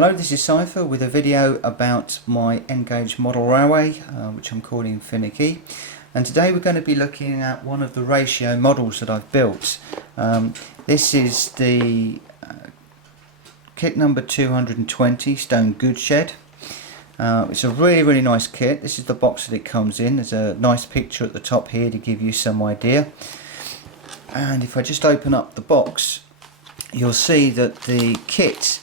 Hello, this is Cypher with a video about my N-gauge model railway, which I'm calling Finicky. And today we're going to be looking at one of the ratio models that I've built. This is the kit number 220 Stone Goods Shed. It's a really nice kit. This is the box that it comes in. There's a nice picture at the top here to give you some idea. And if I just open up the box, you'll see that the kit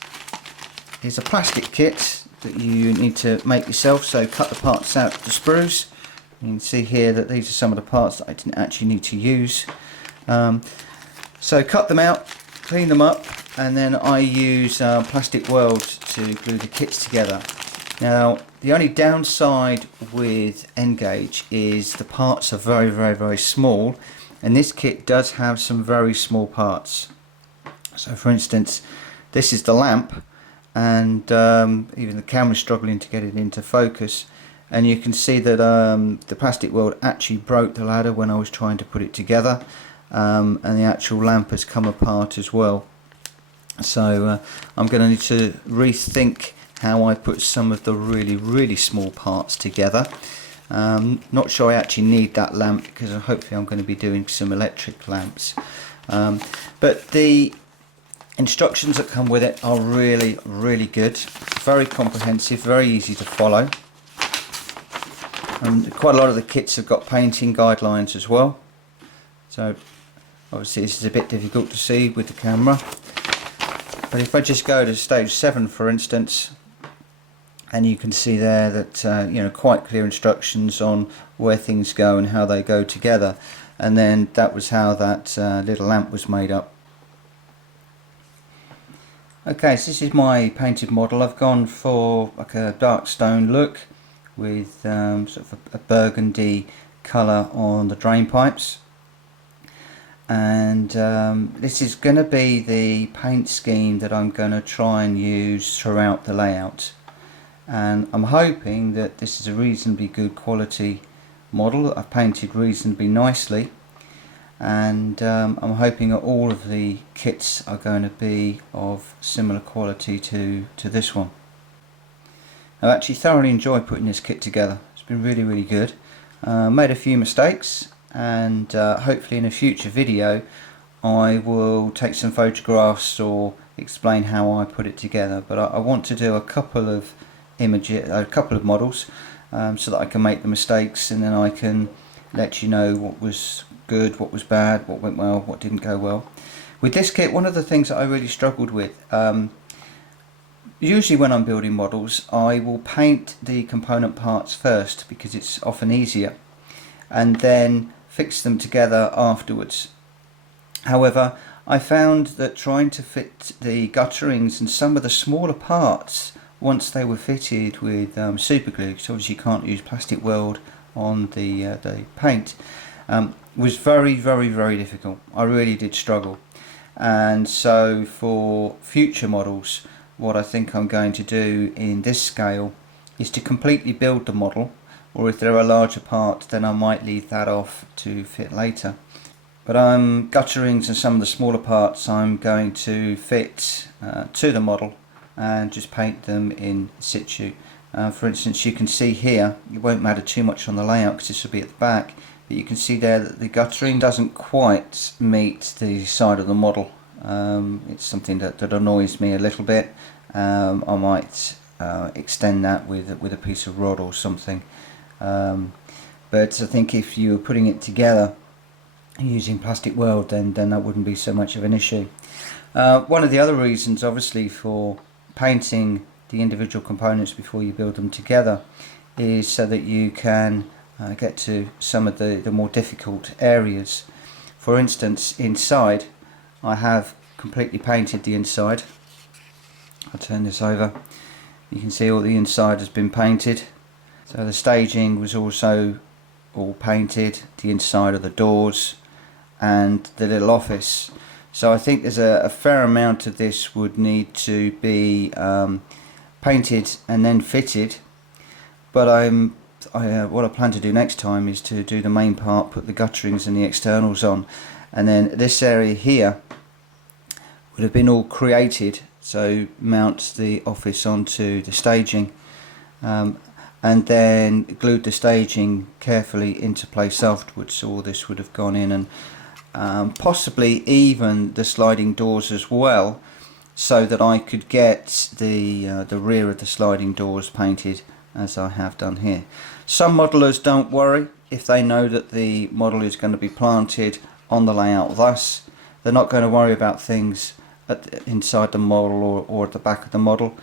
is a plastic kit that you need to make yourself. So cut the parts out of the sprues. You can see here that these are some of the parts that I didn't actually need to use. So cut them out, clean them up, and then I use plastic weld to glue the kits together. Now the only downside with N-gauge is the parts are very small, and this kit does have some very small parts. So for instance, this is the lamp, and even the camera's struggling to get it into focus, and you can see that the plastic weld actually broke the ladder when I was trying to put it together, and the actual lamp has come apart as well. So I'm going to need to rethink how I put some of the really small parts together. Not sure I actually need that lamp, because hopefully I'm going to be doing some electric lamps, but the instructions that come with it are really good, very comprehensive, very easy to follow. And quite a lot of the kits have got painting guidelines as well, so obviously this is a bit difficult to see with the camera, but if I just go to stage 7 for instance, and you can see there that you know, quite clear instructions on where things go and how they go together, and then that was how that little lamp was made up. Okay, so this is my painted model. I've gone for like a dark stone look with sort of a burgundy colour on the drain pipes, and this is going to be the paint scheme that I'm going to try and use throughout the layout, and I'm hoping that this is a reasonably good quality model that I've painted reasonably nicely, and I'm hoping that all of the kits are going to be of similar quality to this one. I've actually thoroughly enjoyed putting this kit together. It's been really good. Made a few mistakes, and hopefully in a future video I will take some photographs or explain how I put it together, but I want to do a couple of models so that I can make the mistakes, and then I can let you know what was good, what was bad, what went well, what didn't go well. With this kit, one of the things that I really struggled with, usually when I'm building models I will paint the component parts first because it's often easier, and then fix them together afterwards. However, I found that trying to fit the gutterings and some of the smaller parts once they were fitted with super glue, because obviously you can't use plastic weld on the paint, was very difficult. I really did struggle, and so for future models what I think I'm going to do in this scale is to completely build the model, or if there are larger parts then I might leave that off to fit later. But gutterings and some of the smaller parts I'm going to fit to the model and just paint them in situ. For instance, you can see here, it won't matter too much on the layout because this will be at the back, but you can see there that the guttering doesn't quite meet the side of the model. It's something that annoys me a little bit. I might extend that with a piece of rod or something, but I think if you were putting it together using plastic weld, then that wouldn't be so much of an issue. One of the other reasons obviously for painting the individual components before you build them together is so that you can get to some of the more difficult areas. For instance, inside I have completely painted the inside. I'll turn this over. You can see all the inside has been painted. So the staging was also all painted, the inside of the doors and the little office. So I think there's a fair amount of this would need to be painted and then fitted, but what I plan to do next time is to do the main part, put the gutterings and the externals on, and then this area here would have been all created, so mount the office onto the staging, and then glued the staging carefully into place afterwards. So all this would have gone in, and possibly even the sliding doors as well, so that I could get the rear of the sliding doors painted as I have done here. Some modelers don't worry if they know that the model is going to be planted on the layout thus. They're not going to worry about things inside the model or at the back of the model.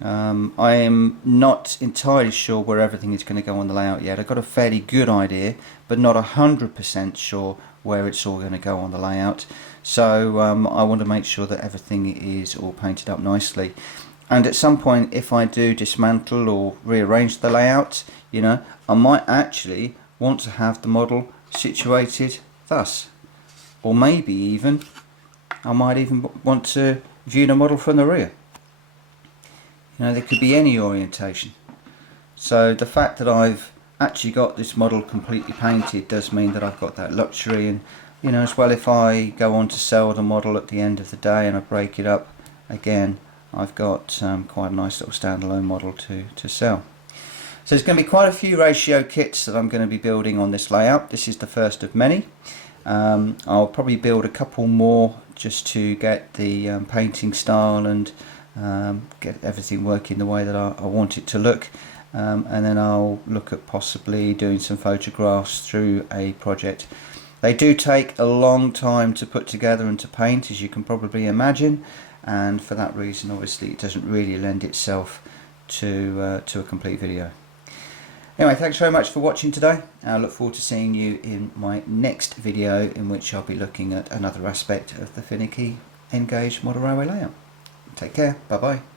I am not entirely sure where everything is going to go on the layout yet. I've got a fairly good idea, but not 100% sure where it's all going to go on the layout. So I want to make sure that everything is all painted up nicely. And at some point, if I do dismantle or rearrange the layout, I might actually want to have the model situated thus. Or maybe even, I might even want to view the model from the rear. There could be any orientation. So the fact that I've actually got this model completely painted does mean that I've got that luxury. And as well, if I go on to sell the model at the end of the day and I break it up again, I've got quite a nice little standalone model to sell. So there's going to be quite a few ratio kits that I'm going to be building on this layout. This is the first of many. I'll probably build a couple more just to get the painting style and get everything working the way that I want it to look, and then I'll look at possibly doing some photographs through a project. They do take a long time to put together and to paint, as you can probably imagine, and for that reason obviously it doesn't really lend itself to a complete video. Anyway, thanks very much for watching today. I look forward to seeing you in my next video, in which I'll be looking at another aspect of the finicky Engage model railway layout. Take care, bye bye.